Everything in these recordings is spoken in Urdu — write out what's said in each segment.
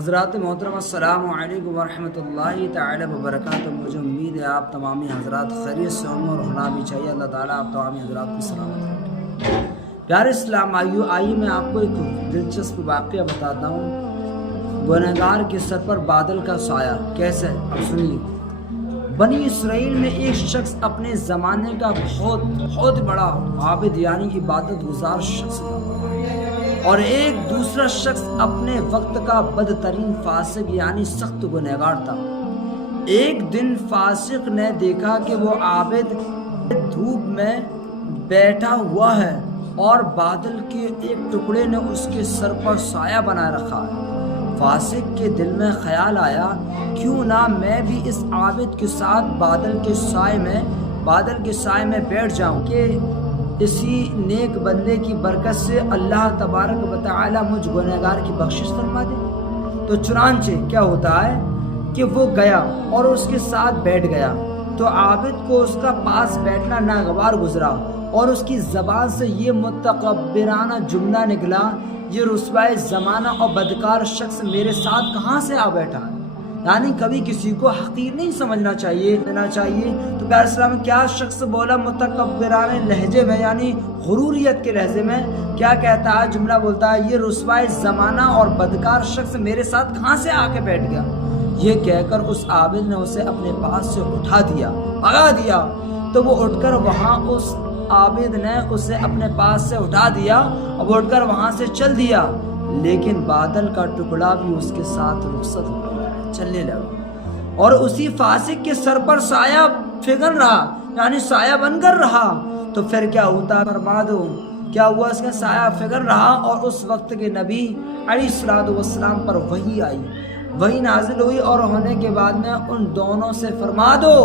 حضرات محترم السلام علیکم ورحمۃ اللہ تعالی وبرکاتہ۔ مجھے امید ہے آپ تمامی حضرات خیریت سے ہوں اور ہونا بھی چاہیے۔ اللہ تعالیٰ آپ تمامی حضرات کی سلامت رکھے۔ پیارے اسلام آئیے میں آپ کو ایک دلچسپ واقعہ بتاتا ہوں۔ گنہگار کے سر پر بادل کا سایہ کیسے؟ اب سنیے۔ بنی اسرائیل میں ایک شخص اپنے زمانے کا بہت بڑا عابد یعنی عبادت گزار شخص تھا، اور ایک دوسرا شخص اپنے وقت کا بدترین فاسق یعنی سخت گنہگار تھا۔ ایک دن فاسق نے دیکھا کہ وہ عابد دھوپ میں بیٹھا ہوا ہے اور بادل کے ایک ٹکڑے نے اس کے سر پر سایہ بنائے رکھا ہے۔ فاسق کے دل میں خیال آیا، کیوں نہ میں بھی اس عابد کے ساتھ بادل کے سائے میں بیٹھ جاؤں کہ اسی نیک بندے کی برکت سے اللہ تبارک و تعالی مجھ گنہگار کی بخشش فرما دے۔ تو چنانچہ کیا ہوتا ہے کہ وہ گیا اور اس کے ساتھ بیٹھ گیا، تو عابد کو اس کا پاس بیٹھنا ناگوار گزرا اور اس کی زبان سے یہ متکبرانہ جملہ نکلا، یہ رسوائے زمانہ اور بدکار شخص میرے ساتھ کہاں سے آ بیٹھا ہے۔ یعنی کبھی کسی کو حقیر نہیں سمجھنا چاہیے تو پیارے اسلام کیا شخص بولا متکبرانہ لہجے میں یعنی غروریت کے لہجے میں، کیا کہتا ہے؟ جملہ بولتا ہے، یہ رسوائے زمانہ اور بدکار شخص میرے ساتھ کہاں سے آ کے بیٹھ گیا۔ یہ کہہ کر اس عابد نے اسے اپنے پاس سے اٹھا دیا، بھگا دیا۔ تو وہ اٹھ کر وہاں اس عابد نے اسے اپنے پاس سے اٹھا دیا اور وہ اٹھ کر وہاں سے چل دیا، لیکن بادل کا ٹکڑا بھی اس کے ساتھ رخصت ہو گیا، چلنے لگا، اور اسی فاسق کے سر پر سایہ پھگن رہا یعنی سایہ بن کر رہا۔ تو پھر کیا ہوتا فرما دو، کیا ہوا؟ اس کا سایہ پھگن رہا اور اس وقت کے نبی علیہ الصلوۃ والسلام پر وحی نازل ہوئی، اور ہونے کے بعد میں ان دونوں سے فرما دو،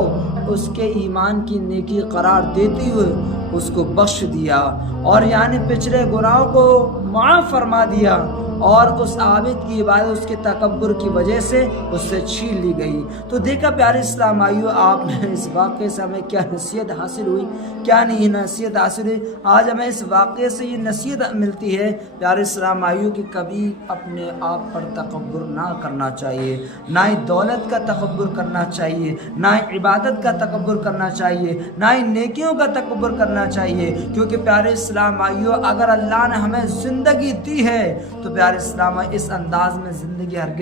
اس کے ایمان کی نیکی قرار دیتے ہوئے اس کو بخش دیا، اور یعنی پچھلے گناہوں کو معاف فرما دیا، اور اس عابد کی عبادت اس کے تکبر کی وجہ سے اس سے چھین لی گئی۔ تو دیکھا پیارے اسلام آئیو، آپ نے اس واقعے سے ہمیں کیا نصیحت حاصل ہوئی، کیا نہیں نصیحت حاصل ہوئی؟ آج ہمیں اس واقعے سے یہ نصیحت ملتی ہے پیارے اسلام آئیو کہ کبھی اپنے آپ پر تکبر نہ کرنا چاہیے، نہ ہی دولت کا تکبر کرنا چاہیے، نہ ہی عبادت کا تکبر کرنا چاہیے، نہ ہی نیکیوں کا تکبر کرنا چاہیے، کیونکہ پیارے اسلام آئیو اگر اللہ نے ہمیں زندگی دی ہے تو پیارے اسلام اس انداز میں زندگی ہرگز